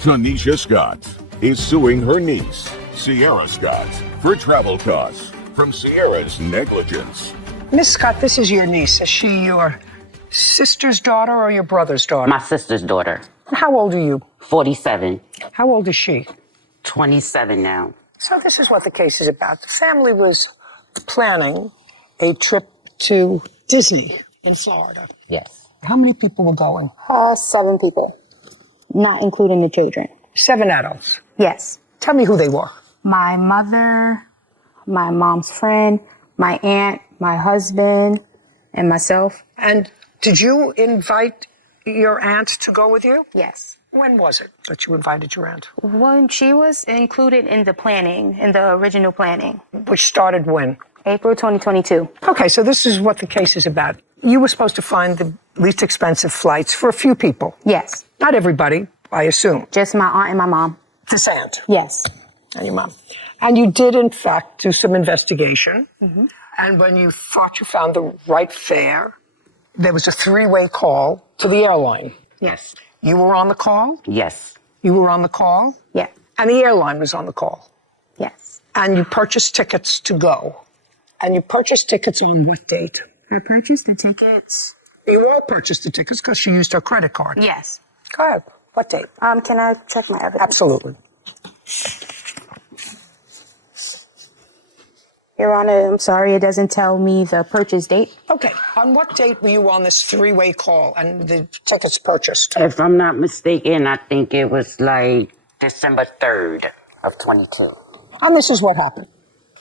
Tanisha Scott is suing her niece, Sierra Scott, for travel costs from Sierra's negligence. Miss Scott, this is your niece. Is she your sister's daughter or your brother's daughter? My sister's daughter. How old are you? 47. How old is she? 27 now. So this is what the case is about. The family was planning a trip to Disney in Florida. Yes. How many people were going? 7 people, not including the children. 7 adults. Yes. Tell me who they were. My mother, my mom's friend, my aunt, my husband, and myself. And did you invite your aunt to go with you? Yes. When was it that you invited your aunt? When she was included in the planning, in the original planning. Which started when? April 2022. Okay, so this is what the case is about. You were supposed to find the least expensive flights for a few people. Yes. Not everybody, I assume. Just my aunt and my mom. This aunt? Yes. And your mom. And you did, in fact, do some investigation. Mm-hmm. And when you thought you found the right fare, there was a 3-way call to the airline. Yes. You were on the call? Yes. You were on the call? Yeah. And the airline was on the call? Yes. And you purchased tickets to go? And you purchased tickets on what date? I purchased the tickets. You all purchased the tickets because she used her credit card? Yes. Go ahead. What date? Can I check my evidence? Absolutely. Your Honor, I'm sorry, it doesn't tell me the purchase date. Okay. On what date were you on this 3-way call and the tickets purchased? If I'm not mistaken, I think it was like December 3rd of 22. And this is what happened.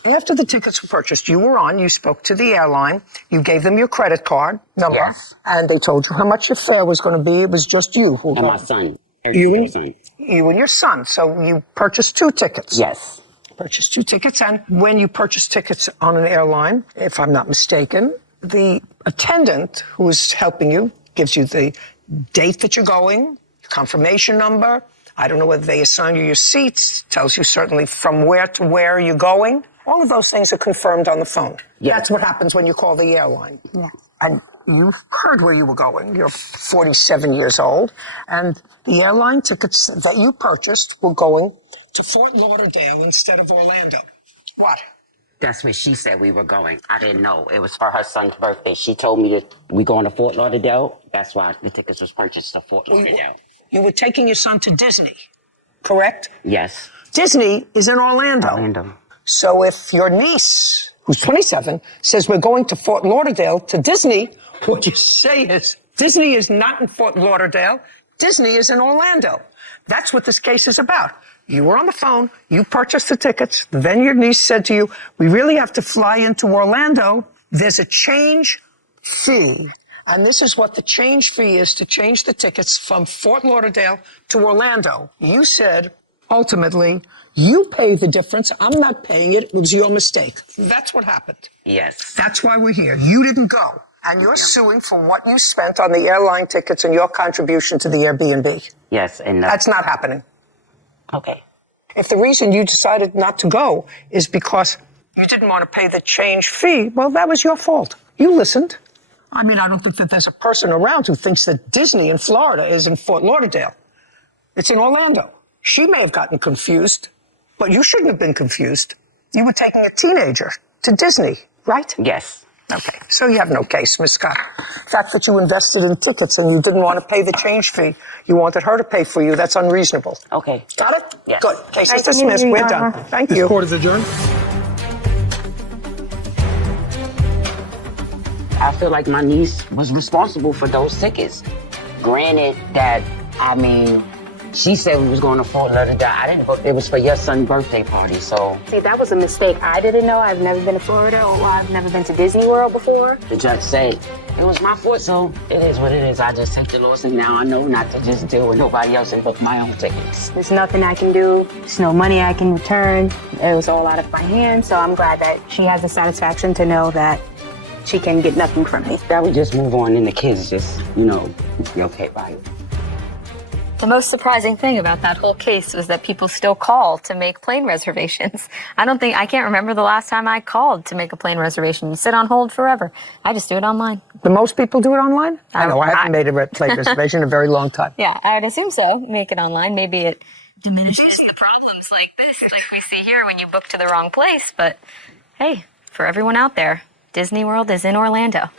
After the tickets were purchased, you were on, you spoke to the airline, you gave them your credit card number, Yes. and they told you how much your fare was going to be. It was just you who And my son. You and your son. So you purchased 2 tickets. Yes. Purchased 2 tickets, and when you purchase tickets on an airline, if I'm not mistaken, the attendant who is helping you gives you the date that you're going, confirmation number. I don't know whether they assign you your seats, tells you certainly from where to where you're going. All of those things are confirmed on the phone. Yes. That's what happens when you call the airline. Yeah. And you heard where you were going. You're 47 years old, and the airline tickets that you purchased were going to Fort Lauderdale instead of Orlando. What? That's where she said we were going. I didn't know. It was for her son's birthday. She told me that we going to Fort Lauderdale. That's why the tickets was purchased to Fort Lauderdale. You were taking your son to Disney, correct? Yes. Disney is in Orlando. Orlando. So if your niece, who's 27, says we're going to Fort Lauderdale to Disney, what you say is Disney is not in Fort Lauderdale. Disney is in Orlando. That's what this case is about. You were on the phone, you purchased the tickets, then your niece said to you, we really have to fly into Orlando. There's a change fee. And this is what the change fee is to change the tickets from Fort Lauderdale to Orlando. You said, ultimately, you pay the difference. I'm not paying it. It was your mistake. That's what happened. Yes. That's why we're here. You didn't go. And you're suing for what you spent on the airline tickets and your contribution to the Airbnb. Yes. And That's not happening. okay. If the reason you decided not to go is because you didn't want to pay the change fee, well, that was your fault. You listened. I mean, I don't think that there's a person around who thinks that Disney in Florida is in Fort Lauderdale. It's in Orlando. She may have gotten confused, but you shouldn't have been confused. You were taking a teenager to Disney, right? Yes. Okay, so you have no case, Miss Scott. The fact that you invested in tickets and you didn't want to pay the change fee, you wanted her to pay for you, that's unreasonable. Okay. Got it? Yes. Good. Case is Thank you, dismissed. Your We're Honor. done. Thank This you. court is adjourned. I feel like my niece was responsible for those tickets. Granted that, I mean, she said we was going to Fort Lauderdale. I didn't book. It was for your son's birthday party, so. See, that was a mistake. I didn't know. I've never been to Florida or I've never been to Disney World before. The judge said it was my fault, so it is what it is. I just take the loss, and now I know not to just deal with nobody else and book my own tickets. There's nothing I can do. There's no money I can return. It was all out of my hands, so I'm glad that she has the satisfaction to know that she can get nothing from me. That we just move on, and the kids just, be okay by it. The most surprising thing about that whole case was that people still call to make plane reservations. I can't remember the last time I called to make a plane reservation. You sit on hold forever. I just do it online. The most people do it online? I know, I haven't made a plane reservation in a very long time. Yeah, I would assume so. Make it online. Maybe it diminishes the problems like this, like we see here when you book to the wrong place. But hey, for everyone out there, Disney World is in Orlando.